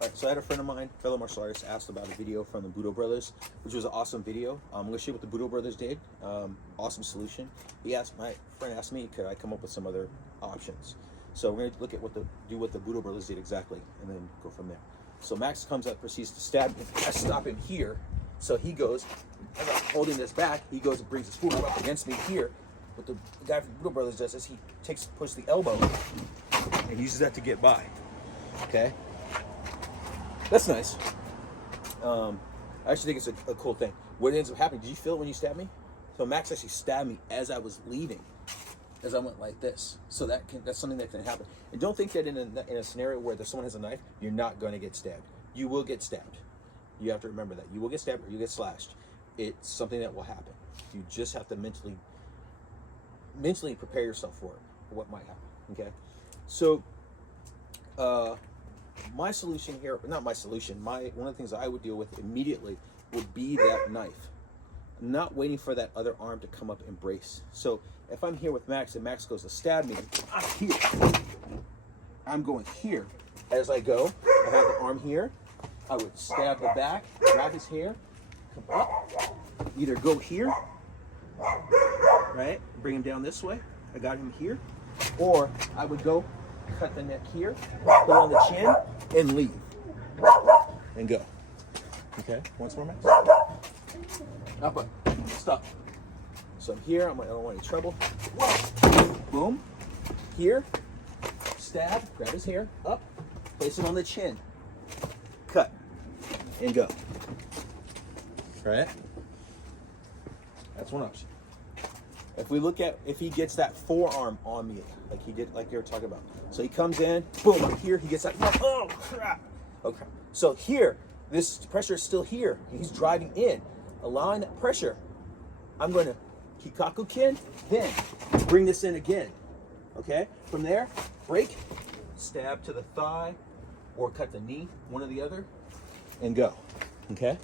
All right, so I had a friend of mine, fellow martial artist, asked about a video from the Budo brothers, which was an awesome video. I'm going to show you what the Budo brothers did. Awesome solution. My friend asked me, could I come up with some other options? So we're going to look at what the Budo brothers did exactly, and then go from there. So Max comes up, proceeds to stab him. I stop him here. So he goes, as I'm holding this back, he goes and brings his foot up against me here. What the guy from the Budo brothers does is he pushes the elbow and uses that to get by. Okay? That's nice. I actually think it's a cool thing. What ends up happening, did you feel it when you stabbed me? So Max actually stabbed me as I was leaving, as I went like this. So that's something that can happen. And don't think that in a scenario where someone has a knife, you're not going to get stabbed. You will get stabbed. You have to remember that. You will get stabbed or you get slashed. It's something that will happen. You just have to mentally prepare yourself for it, for what might happen, okay? So, my solution here, not my solution, one of the things I would deal with immediately would be that knife. I'm not waiting for that other arm to come up and brace. So if I'm here with Max and Max goes to stab me, I'm here. I'm going here. As I go, I have the arm here. I would stab the back, grab his hair, come up, either go here, right, bring him down this way. I got him here. Or I would go cut the neck here, put on the chin, and leave. And go. Okay, once more, Max. Up, stop. So I'm here, I don't want any trouble. Whoa. Boom. Here, stab, grab his hair, up, place it on the chin, cut, and go. Right? That's one option. If we look at, if he gets that forearm on me, like he did, like you were talking about. So he comes in, boom, up here, he gets that, oh crap. Okay. So here, this pressure is still here. He's driving in, allowing that pressure. I'm going to Kikaku Kin, then bring this in again. Okay? From there, break, stab to the thigh, or cut the knee, one or the other, and go. Okay?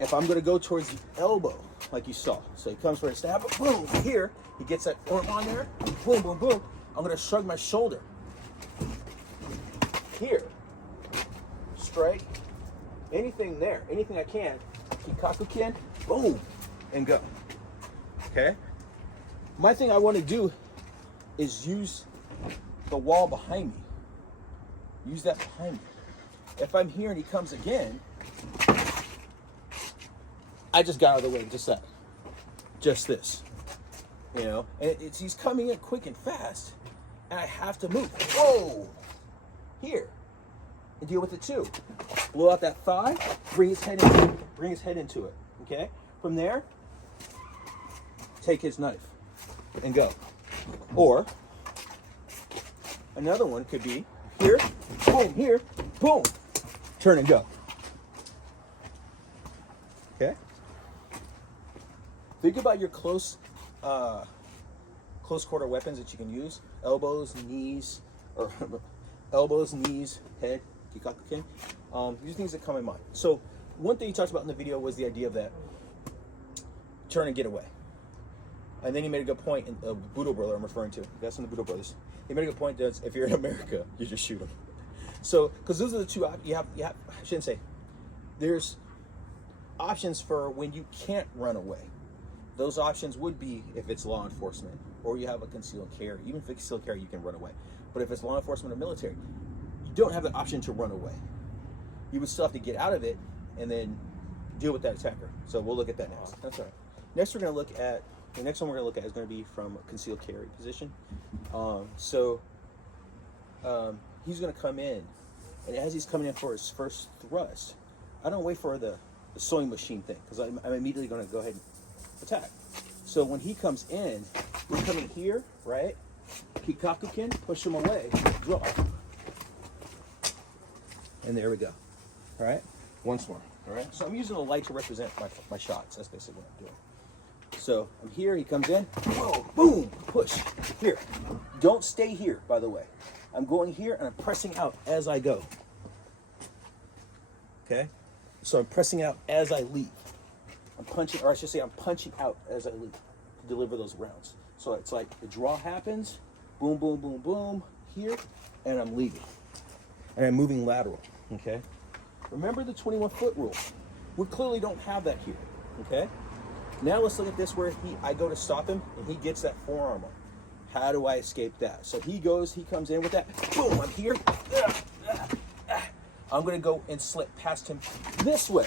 If I'm going to go towards the elbow, like you saw. So he comes for a stab, boom, here, he gets that arm on there, boom, boom, boom. I'm gonna shrug my shoulder. Here, strike, anything there, anything I can, Kikaku Kin, boom, and go. Okay? My thing I wanna do is use the wall behind me. Use that behind me. If I'm here and he comes again, I just got out of the way, just that. Just this. You know? And he's coming in quick and fast, and I have to move. Whoa! Here. And deal with it too. Blow out that thigh, bring his head into it. Okay? From there, take his knife and go. Or another one could be here, boom, turn and go. Okay? Think about your close quarter weapons that you can use. Elbows, knees, head, Kikaku Kin. These are things that come in mind. So one thing you talked about in the video was the idea of that turn and get away. And then he made a good point, in the Budo brother I'm referring to. That's from the Budo brothers. He made a good point that if you're in America, you just shoot them. So, because those are the two, you have, I shouldn't say, there's options for when you can't run away. Those options would be if it's law enforcement or you have a concealed carry. Even if it's concealed carry, you can run away. But if it's law enforcement or military, you don't have the option to run away. You would still have to get out of it and then deal with that attacker. So we'll look at that next. That's all right. Next, we're going to look at, the next one we're going to look at is going to be from a concealed carry position. He's going to come in, and as he's coming in for his first thrust, I don't wait for the sewing machine thing, because I'm immediately going to go ahead and attack. So when he comes in, we're coming here, right? Kikaku Kin, push him away, draw. And there we go. All right? Once more. All right? So I'm using the light to represent my shots. That's basically what I'm doing. So I'm here, he comes in, whoa, boom, push. Here. Don't stay here, by the way. I'm going here and I'm pressing out as I go. Okay? So I'm pressing out as I leave. I'm punching, or I should say I'm punching out as I leave to deliver those rounds. So it's like the draw happens, boom, boom, boom, boom, here, and I'm leaving. and I'm moving lateral, okay? Remember the 21-foot rule. We clearly don't have that here, okay? Now let's look at this where I go to stop him, and he gets that forearm up. How do I escape that? So he comes in with that, boom, I'm here. I'm gonna go and slip past him this way,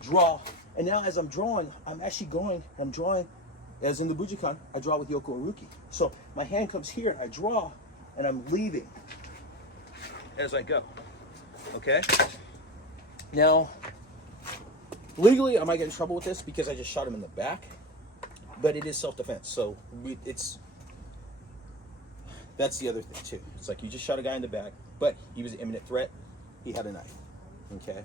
draw. And now as I'm drawing, I'm drawing, as in the Budokan, I draw with Yoko Uruki. So my hand comes here, I draw, and I'm leaving as I go, okay? Now, legally, I might get in trouble with this because I just shot him in the back, but it is self-defense, so that's the other thing too. It's like you just shot a guy in the back, but he was an imminent threat. He had a knife, okay?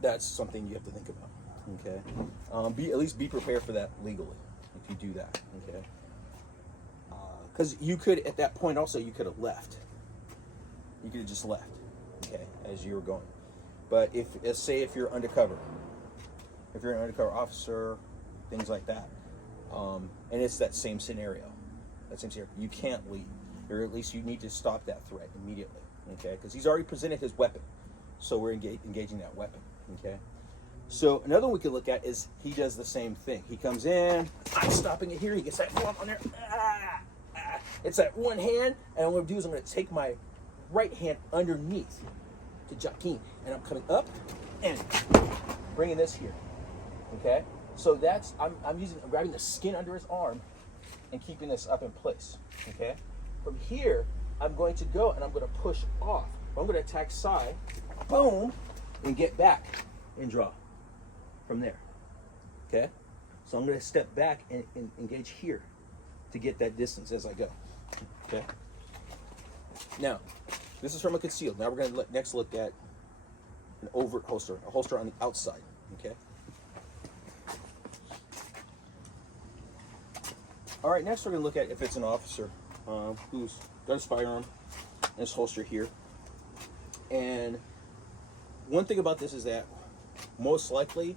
That's something you have to think about, okay? At least be prepared for that legally if you do that, okay? Because you could, at that point also, you could have left. You could have just left, okay, as you were going. But say if you're undercover, if you're an undercover officer, things like that, and it's that same scenario, you can't leave, or at least you need to stop that threat immediately, okay? Because he's already presented his weapon, so we're engaging that weapon, okay? So another one we could look at is he does the same thing. He comes in, I'm stopping it here, he gets that one on there, it's that one hand, and what I'm going to do is I'm going to take my right hand underneath to Jakin, and I'm coming up and bringing this here, okay? So that's, I'm grabbing the skin under his arm and keeping this up in place, okay? From here, I'm going to go and I'm going to push off. I'm going to attack side, boom, and get back and draw from there, okay? So I'm going to step back and engage here to get that distance as I go, okay? Now, this is from a concealed. Now we're going to next look at an overt holster, a holster on the outside, okay? All right, next we're going to look at if it's an officer who's got his firearm and his holster here. And one thing about this is that most likely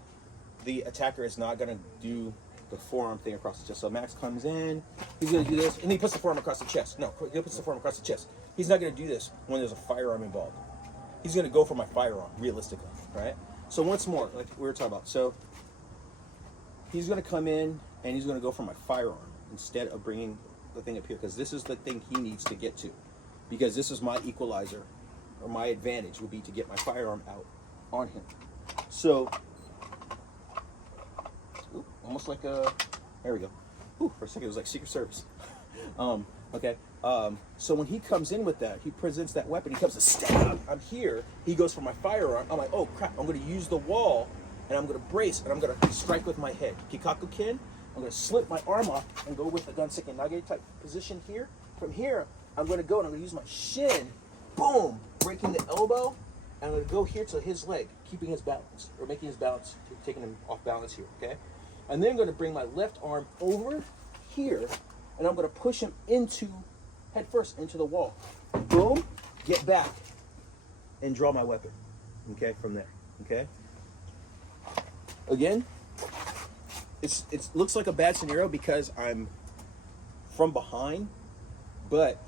the attacker is not going to do the forearm thing across the chest. So Max comes in, he's going to do this, and he puts the forearm across the chest. No, he puts the forearm across the chest. He's not going to do this when there's a firearm involved. He's going to go for my firearm, realistically, right? So once more, like we were talking about, so he's going to come in and he's going to go for my firearm instead of bringing the thing up here, because this is the thing he needs to get to, because this is my equalizer, or my advantage would be to get my firearm out on him. So, almost like a, there we go. Ooh, for a second it was like Secret Service. Okay, so when he comes in with that, he presents that weapon, he comes to stab, I'm here, he goes for my firearm, I'm like, oh crap, I'm going to use the wall, and I'm going to brace, and I'm going to strike with my head. Kikaku Ken, I'm going to slip my arm off and go with the Ganseki Nage type position here. From here, I'm going to go and I'm going to use my shin, boom, breaking the elbow, and I'm going to go here to his leg, keeping his balance, or making his balance, taking him off balance here, okay? And then I'm going to bring my left arm over here, and I'm going to push him head first into the wall. Boom, get back, and draw my weapon, okay, from there, okay? Again, it looks like a bad scenario because I'm from behind, but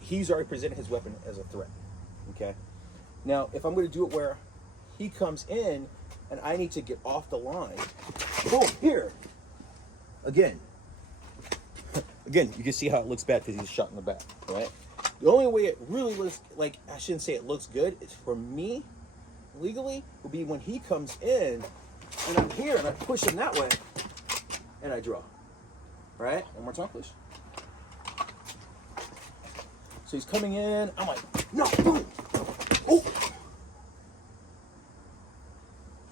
he's already presented his weapon as a threat, okay? Now, if I'm going to do it where he comes in and I need to get off the line, boom, here, again, you can see how it looks bad because he's shot in the back, right? The only way it really looks like, I shouldn't say it looks good, is for me, legally, would be when he comes in and I'm here and I push him that way and I draw, right? One more time, please. So he's coming in, I'm like, no, boom, oh!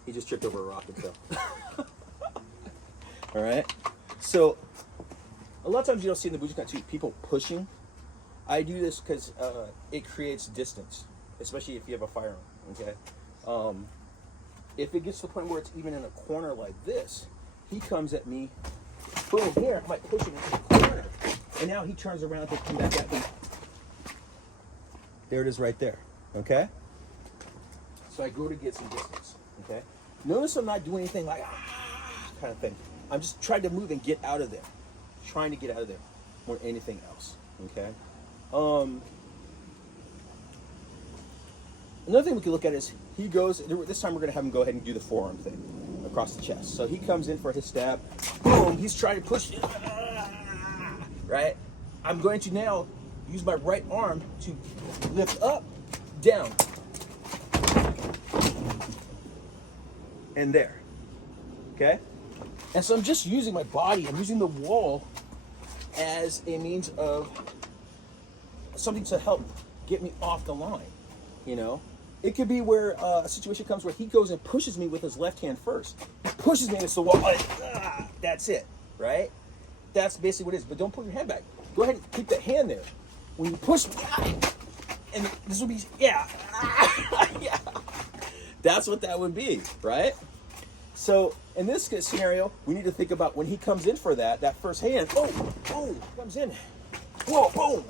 He just tripped over a rock and fell. All right? So, a lot of times you don't see in the Budokan too, people pushing. I do this because it creates distance, especially if you have a firearm, okay? If it gets to the point where it's even in a corner like this, he comes at me, boom, here, I might push him into the corner. And now he turns around to come back at me. There it is right there, okay? So I go to get some distance, okay? Notice I'm not doing anything like, kind of thing. I'm just trying to move and get out of there. Trying to get out of there more than anything else, okay? Another thing we can look at is he goes, this time we're going to have him go ahead and do the forearm thing across the chest. So he comes in for his stab, boom, he's trying to push, right? I'm going to now use my right arm to lift up, down, and there, okay? And so I'm just using my body, I'm using the wall as a means of something to help get me off the line, you know? It could be where a situation comes where he goes and pushes me with his left hand first. He pushes me against the wall, that's it, right? That's basically what it is, but don't put your hand back. Go ahead and keep that hand there. When you push, and this would be, yeah, yeah. That's what that would be, right? So in this scenario, we need to think about when he comes in for that first hand, boom, comes in, whoa, boom,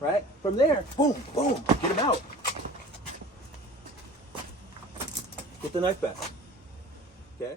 right? From there, boom, boom, get him out. Get the knife back, okay?